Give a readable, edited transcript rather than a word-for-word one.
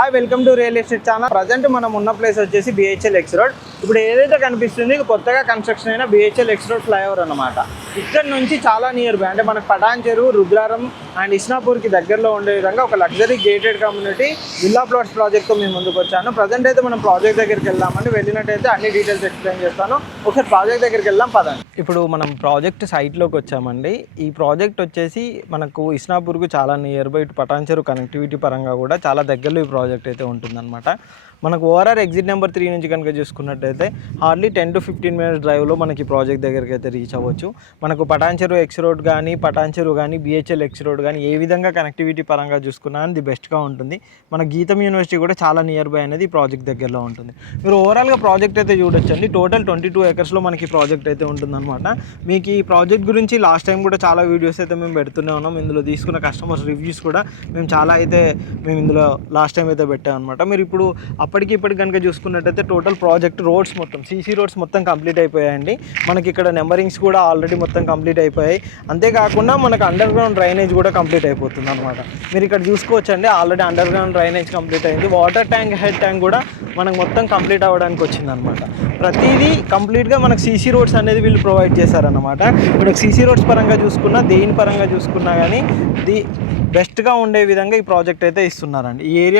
Hi welcome to real estate channel. Present మనం ఉన్న place వచ్చేసి బిహెచ్ఎల్ ఎక్స్ రోడ్. ఇప్పుడు ఏదైతే కనిపిస్తుంది కొత్తగా కన్స్ట్రక్షన్ అయిన బిహెచ్ఎల్ ఎక్స్ రోడ్ ఫ్లైఓవర్ అనమాట. ఇక్కడ నుంచి చాలా నియర్ బై అంటే మనకు పటాన్ చెరువు, రుద్రారం అండ్ ఇస్నాపూర్కి దగ్గరలో ఉండే విధంగా ఒక luxury gated community villa plots ప్రాజెక్ట్తో మేము ముందుకు వచ్చాను. ప్రజెంట్ అయితే మనం ప్రాజెక్ట్ దగ్గరికి వెళ్దామండి. వెళ్ళినట్టయితే అన్ని డీటెయిల్స్ ఎక్స్ప్లెయిన్ చేస్తాను. ఒకసారి ప్రాజెక్ట్ దగ్గరికి వెళ్దాం పదండి. ఇప్పుడు మనం ప్రాజెక్ట్ సైట్లోకి వచ్చామండి. ఈ ప్రాజెక్ట్ వచ్చేసి మనకు ఇస్నాపూర్కు చాలా నియర్ బై, ఇటు పటాన్ చెరువు కనెక్టివిటీ పరంగా కూడా చాలా దగ్గరలో ఈ ప్రాజెక్ట్ అయితే ఉంటుందన్నమాట. మనకు ఓఆర్ఆర్ ఎగ్జిట్ నెంబర్ 3 నుంచి కనుక చూసుకున్నట్టయితే హార్డ్లీ 10 to 15 minutes డ్రైవ్లో మనకి ప్రాజెక్ట్ దగ్గరికి అయితే రీచ్ అవ్వచ్చు. మనకు పటాన్ చెరువు ఎక్స్ రోడ్ కానీ, పటాన్ చెరువు కానీ, బిహెచ్ఎల్ ఎక్స్ రోడ్ కానీ ఏ విధంగా కనెక్టివిటీ పరంగా చూసుకున్నా అది బెస్ట్గా ఉంటుంది. మన గీతం యూనివర్సిటీ కూడా చాలా నియర్ బై అనేది ప్రాజెక్ట్ దగ్గరలో ఉంటుంది. మీరు ఓవరాల్గా ప్రాజెక్ట్ అయితే చూడొచ్చండి. టోటల్ 22 acres మనకి ప్రాజెక్ట్ అయితే ఉంటుందన్నమాట. మీకు ఈ ప్రాజెక్ట్ గురించి లాస్ట్ టైం కూడా చాలా వీడియోస్ అయితే మేము పెడుతూనే ఉన్నాం. ఇందులో తీసుకున్న కస్టమర్స్ రివ్యూస్ కూడా మేము ఇందులో లాస్ట్ టైం అయితే పెట్టాం అనమాట. మీరు ఇప్పుడు ఇప్పటికి కనుక చూసుకున్నట్టయితే టోటల్ ప్రాజెక్ట్ రోడ్స్ మొత్తం సీసీ రోడ్స్ మొత్తం కంప్లీట్ అయిపోయాయండి. మనకి ఇక్కడ నెంబరింగ్స్ కూడా ఆల్రెడీ మొత్తం కంప్లీట్ అయిపోయాయి. అంతేకాకుండా మనకు అండర్ గ్రౌండ్ డ్రైనేజ్ కూడా కంప్లీట్ అయిపోతుంది అనమాట. మీరు ఇక్కడ చూసుకోవచ్చండి, already under ground drainage complete అయింది. వాటర్ ట్యాంక్, హెడ్ ట్యాంక్ కూడా మనకు మొత్తం కంప్లీట్ అవ్వడానికి వచ్చిందనమాట. ప్రతిదీ కంప్లీట్గా మనకు సీసీ రోడ్స్ అనేది వీళ్ళు ప్రొవైడ్ చేశారనమాట. మనకు సీసీ రోడ్స్ పరంగా చూసుకున్నా, దేని పరంగా చూసుకున్నా కానీ బెస్ట్గా ఉండే విధంగా ఈ ప్రాజెక్ట్ అయితే ఇస్తున్నారండి. ఈ ఏరియా